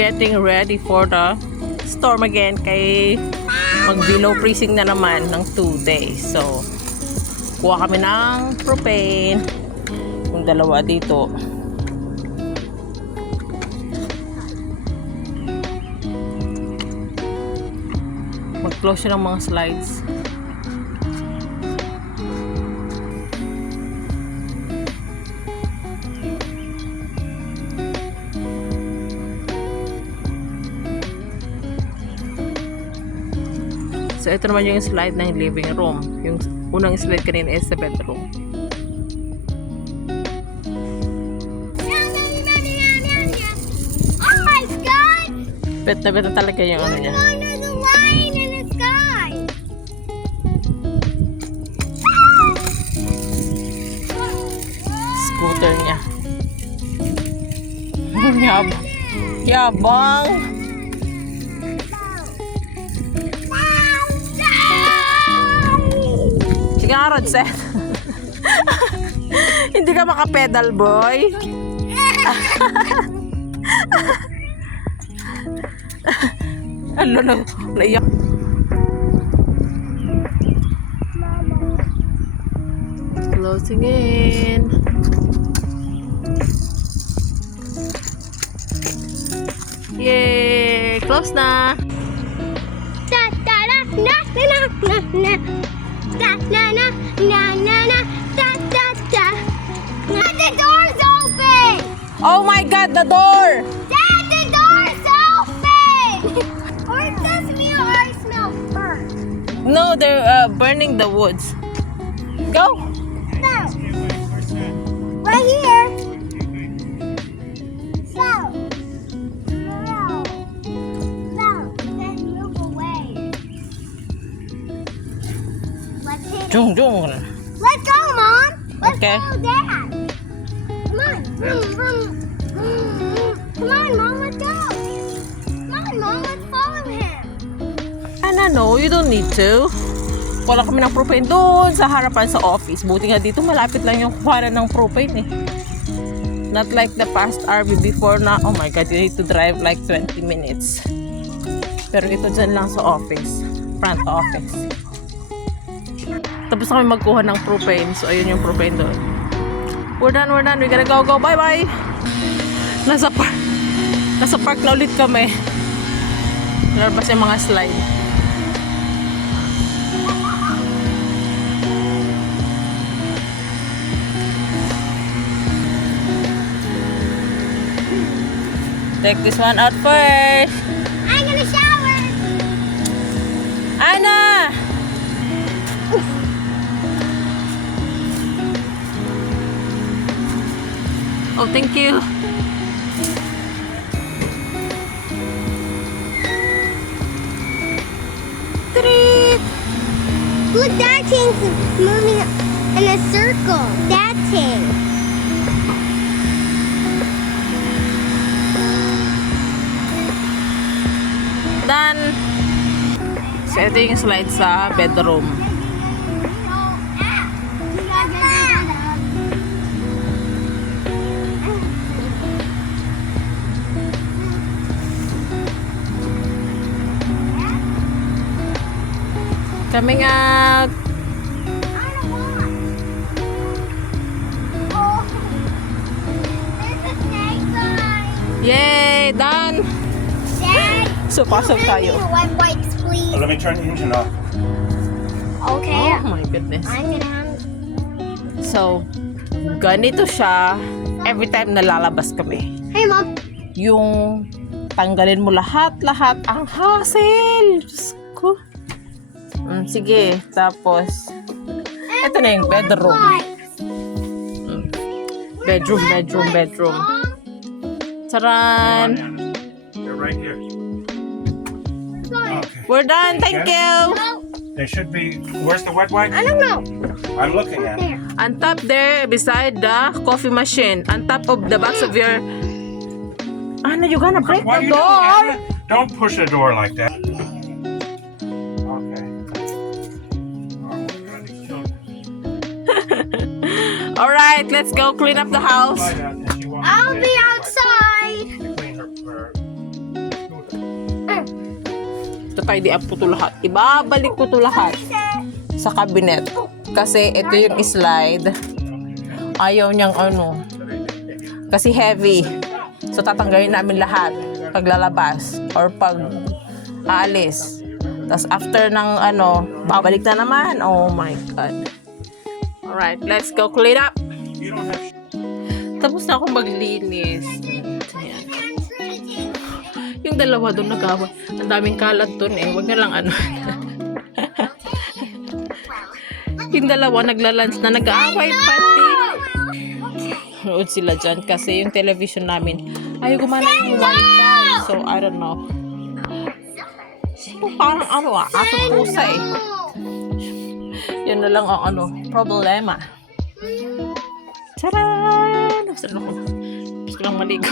getting ready for the storm again. Kay mag-below freezing na naman ng 2 days. So, kuha kami ng propane. Yung dalawa dito. Mag-close siya ng mga slides. So, ito naman yung slide ng living room. Yung unang slide kanina is sa bedroom. Oh my God! Bet na talaga yung ano niya. There's a line in the sky. Scooter niya. Yabang. Yabang. Sige nga, Rodset. Hindi ka makapedal, boy. Ano na, naiyak. Closing in. Yay! Close na. Da da da na na na na da na na na na na da da da. The door's open. Oh my God, the door! Dad, the door's open. Or it says me or I smell burnt. No, they're burning the woods. Go! No. Right here. So. No. No. Then move away. Let's hit. Jung, jung. Let's go, Mom. Let's Okay. follow Dad. Come on. Vroom, vroom. Come on, Mom. Let's go. Come on, Mom. Let's follow him. No, you don't need to. Wala kami ng propane doon sa harapan sa office. Buti nga dito malapit lang yung kuhanan ng propane eh. Not like the past RV before na, oh my God, you need to drive like 20 minutes. Pero ito dyan lang sa office. Front office. Tapos kami magkuha ng propane. So, ayun yung propane doon. We're done, we're done. We gotta go, go. Bye, bye. Nasa park na ulit kami. Nalabas yung mga slide. Take this one out first. I'm gonna shower. Anna! Oh, thank you. Treat! Look, that thing's moving in a circle. That thing. Done. So, ito yung slide sa bedroom. Coming out. Yay! Done! Dad, So, pasok tayo. wet wipes, please. Let me turn the engine off. Okay. Oh my goodness. I'm gonna have. So, ganito siya every time na lalabas kami. Hey, Mom. Yung tanggalin mo lahat-lahat ang hassle. Diyos ko. Sige, tapos ito na yung bedroom. Bedroom. Charan! You're right here. Okay. We're done, thank you! There should be. Where's the wet wipe? I don't know. I'm looking at it. There. On top there, beside the coffee machine, on top of the box of your... Anna, you gonna break What are the you doing, door? Anna? Don't push the door like that. Okay. Oh my God, these children. Alright, let's go clean up the house. Slide out, and she wants I'll to be take outside. to clean her tatidian po ito lahat. Ibabalik ko ito lahat sa cabinet. Kasi ito yung slide. Ayaw niyang ano. Kasi heavy. So, tatanggalin namin lahat paglalabas or pag aalis. Tapos, after ng ano, babalik na naman. Oh my God. Alright, let's go clean up. You don't have. Tapos na akong maglinis. Ayan. Yung dalawa doon nagawa. Ang daming kalat doon eh. Huwag na lang ano. Yung dalawa nagla-lunch na nag-aaway pati. Nood sila dyan kasi yung television namin ayaw gumana yung wifi. So, I don't know. So, parang ano asong pusa eh. Yan na lang ang ano, problema. Tcharan! Gusto lang maligo.